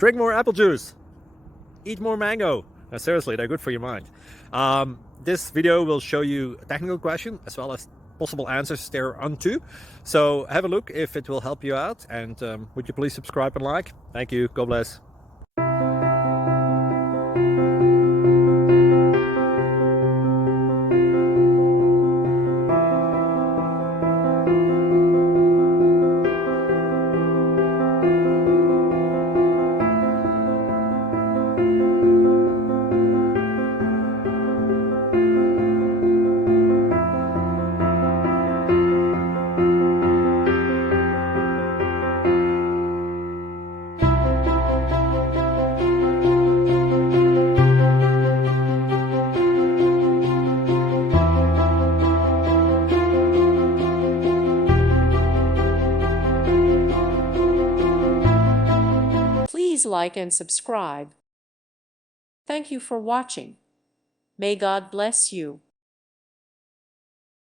Drink more apple juice. Eat more mango. Seriously, they're good for your mind. This video will show you a technical question as well as possible answers thereunto. So have a look if it will help you out, and would you please subscribe and like? Thank you. God bless. Please like and subscribe. Thank you for watching. May God bless you.